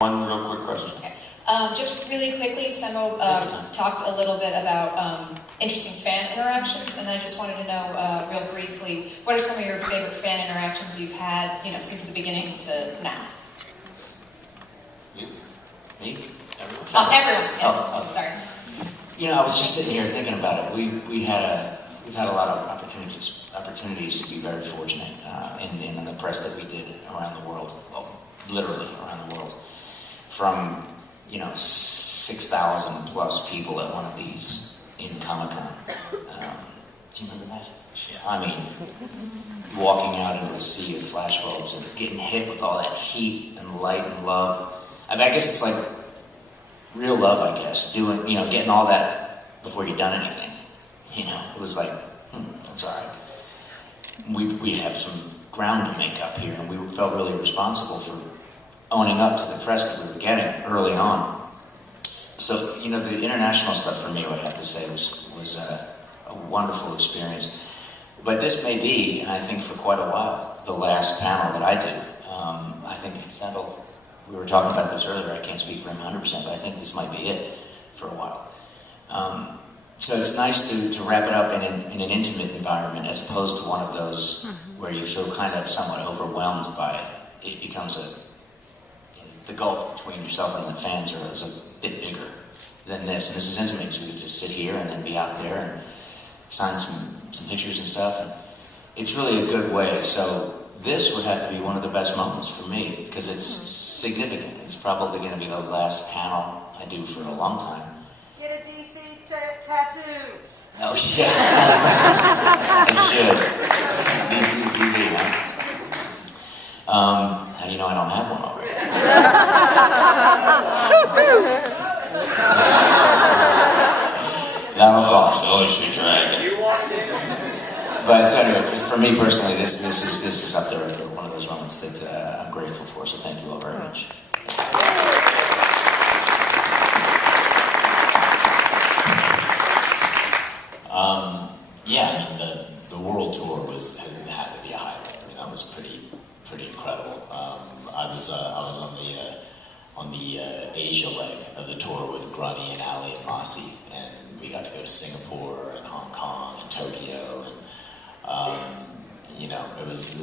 One real quick question. Okay. Just really quickly, Semo talked a little bit about interesting fan interactions, and I just wanted to know real briefly, what are some of your favorite fan interactions you've had, since the beginning to now? You? Me? Everyone? Everyone, yes. Sorry. I was just sitting here thinking about it. We've had a lot of opportunities to be very fortunate in the press that we did around the world, well, literally around the world. From 6,000 plus people at one of these in Comic-Con. Do you remember that? Yeah. I mean, walking out into a sea of flashbulbs and getting hit with all that heat and light and love. I guess it's like real love, I guess. Getting all that before you've done anything. It was like, that's all right. We have some ground to make up here, and we felt really responsible for owning up to the press that we were getting early on. So, the international stuff for me, I would have to say, was a wonderful experience. But this may be, and I think for quite a while, the last panel that I do. I think Sendel, we were talking about this earlier, I can't speak for him 100%, but I think this might be it for a while. So it's nice to wrap it up in an intimate environment as opposed to one of those where you feel kind of somewhat overwhelmed by it. It becomes the gulf between yourself and the fans is a bit bigger than this. And this is intimate because we get to sit here and then be out there and sign some pictures and stuff. And it's really a good way. So this would have to be one of the best moments for me because it's significant. It's probably going to be the last panel I do for a long time. Get a DC tattoo. Oh, yeah. I should. DC TV, huh? How do you know I don't have one already? That was awesome. Shoot dragon. But so anyway, for me personally, this is up there for one of those moments that I'm grateful for. So thank you all very much. Yeah, the world tour had to be a highlight. That was pretty incredible. I was on the Asia leg of the tour with Grunny and Ali and Mossy, and we got to go to Singapore and Hong Kong and Tokyo, and it was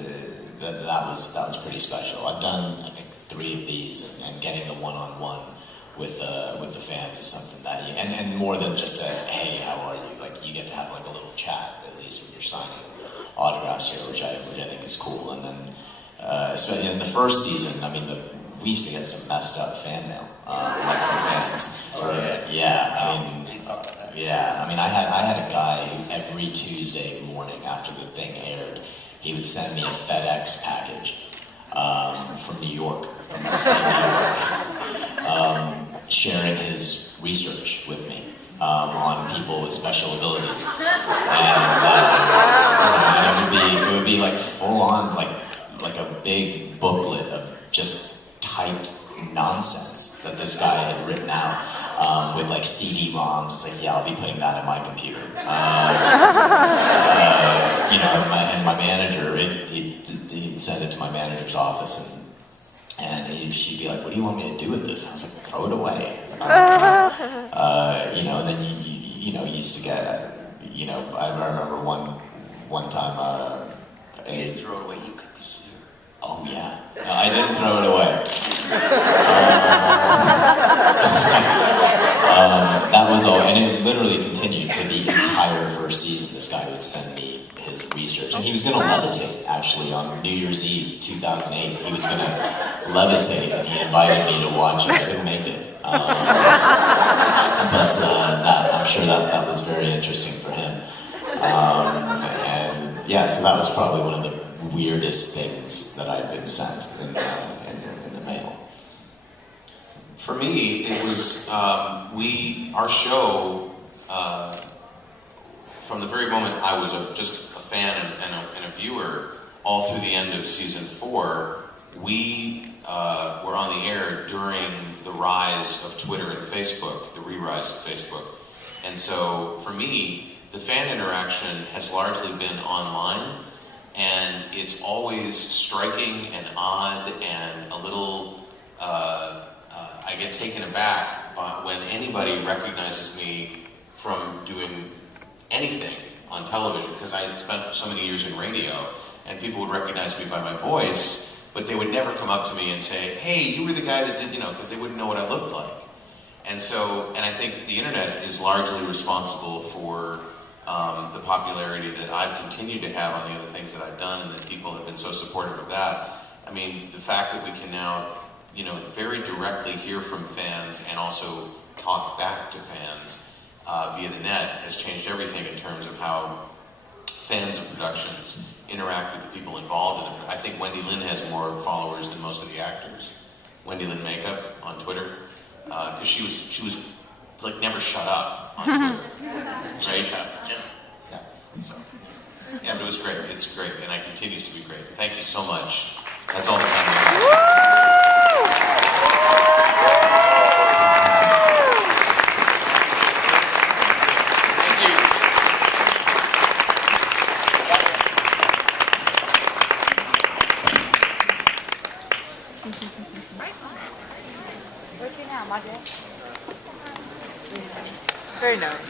that was pretty special. I've done I think 3 of these, and getting the one-on-one with the fans is something that and more than just a hey, how are you? Like you get to have like a little chat at least when you're signing autographs here, which I think is cool. And then especially in the first season, we used to get some messed up fan mail, like from fans. I had a guy who every Tuesday morning after the thing aired, he would send me a FedEx package from New York, from upstate New York, sharing his research with me on people with special abilities, and it would be like full on like a big booklet of just typed nonsense that this guy had written out with like CD-ROMs. It's like, yeah, I'll be putting that in my computer. And my manager, he'd send it to my manager's office, and she'd be like, what do you want me to do with this? I was like, throw it away. And then you used to get, I remember one time, You didn't throw it away, you could be here. Oh yeah, no, I didn't throw it away. That was all, and it literally continued for the entire first season. This guy would send me his research, and he was going to levitate, actually, on New Year's Eve 2008. He was going to levitate, and he invited me to watch it. I couldn't make it. But I'm sure that was very interesting for him. So that was probably one of the weirdest things that I'd been sent in the mail. For me, it was our show. From the very moment I was just a fan and a viewer, all through the end of season 4, we were on the air during the rise of Twitter and Facebook, the re-rise of Facebook. And so, for me, the fan interaction has largely been online, and it's always striking and odd and a little get taken aback when anybody recognizes me from doing anything on television, because I had spent so many years in radio, and people would recognize me by my voice, but they would never come up to me and say, hey, you were the guy that did, because they wouldn't know what I looked like. And so, and I think the internet is largely responsible for the popularity that I've continued to have on the other things that I've done, and that people have been so supportive of that. I mean, the fact that we can now, very directly hear from fans and also talk back to fans via the net has changed everything in terms of how fans of productions interact with the people involved in it. I think Wendy Lin has more followers than most of the actors. Wendy Lin Makeup on Twitter, because she was like never shut up on Twitter. Right? Yeah. So, yeah, but it was great. It's great, and it continues to be great. Thank you so much. That's all the time we have. Where's he now, my dear? Very nice.